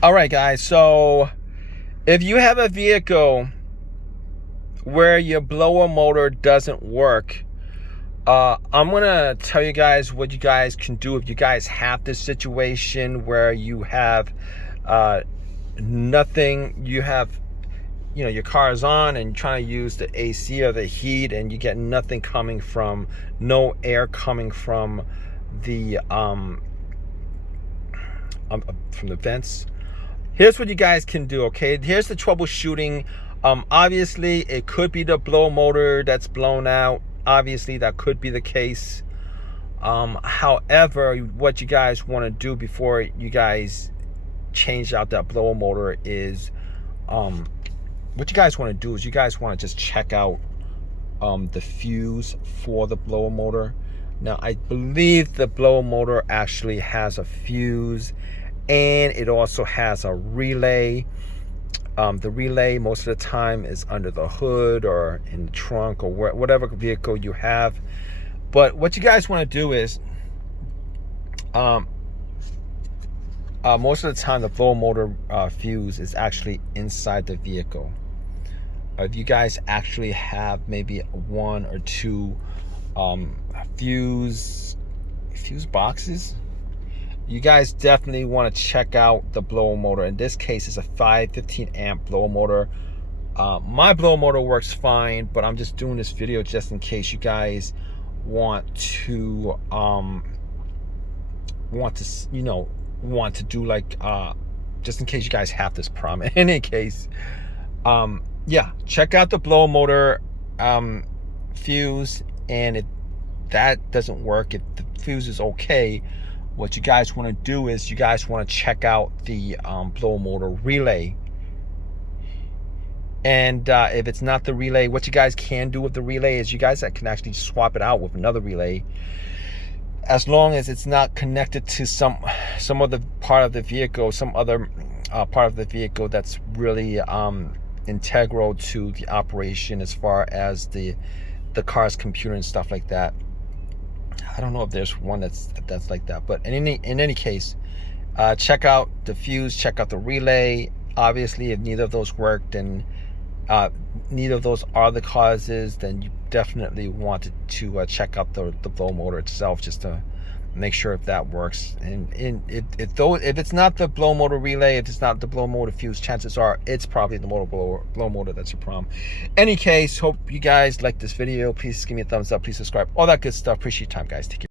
All right, guys. So if you have a vehicle where your blower motor doesn't work, I'm gonna tell you guys what you guys can do if you guys have this situation where you have nothing. You have, your car is on and you're trying to use the AC or the heat, and you get nothing coming from, no air coming from the from the vents. Here's what you guys can do, okay? Here's the troubleshooting. Obviously, it could be the blower motor that's blown out. Obviously, that could be the case. However, what you guys want to do before you guys change out that blower motor is, what you guys want to do is you guys want to just check out the fuse for the blower motor. Now, I believe the blower motor actually has a fuse, and it also has a relay. The relay most of the time is under the hood or in the trunk or whatever vehicle you have. But what you guys want to do is, most of the time the blower motor fuse is actually inside the vehicle. If you guys actually have maybe one or two fuse boxes, you guys definitely want to check out the blower motor. In this case, it's a 515 amp blower motor. My blower motor works fine, but I'm just doing this video just in case you guys want to do like just in case you guys have this problem. In any case, yeah, check out the blower motor fuse, and if that doesn't work, if the fuse is okay, what you guys want to do is you guys want to check out the blower motor relay. And if it's not the relay, what you guys can do with the relay is you guys can actually swap it out with another relay, as long as it's not connected to some other part of the vehicle, some other part of the vehicle that's really integral to the operation, as far as the car's computer and stuff like that. I don't know if there's one that's like that, but in any case, check out the fuse, check out the relay. Obviously, if neither of those work, then neither of those are the causes, then you definitely want to check out the blower motor itself, just to make sure if that works. And if it's not the blower motor relay, if it's not the blower motor fuse, chances are it's probably the blower motor that's your problem. Any case, hope you guys like this video. Please give me a thumbs up, please subscribe, all that good stuff. Appreciate your time, guys. Take care.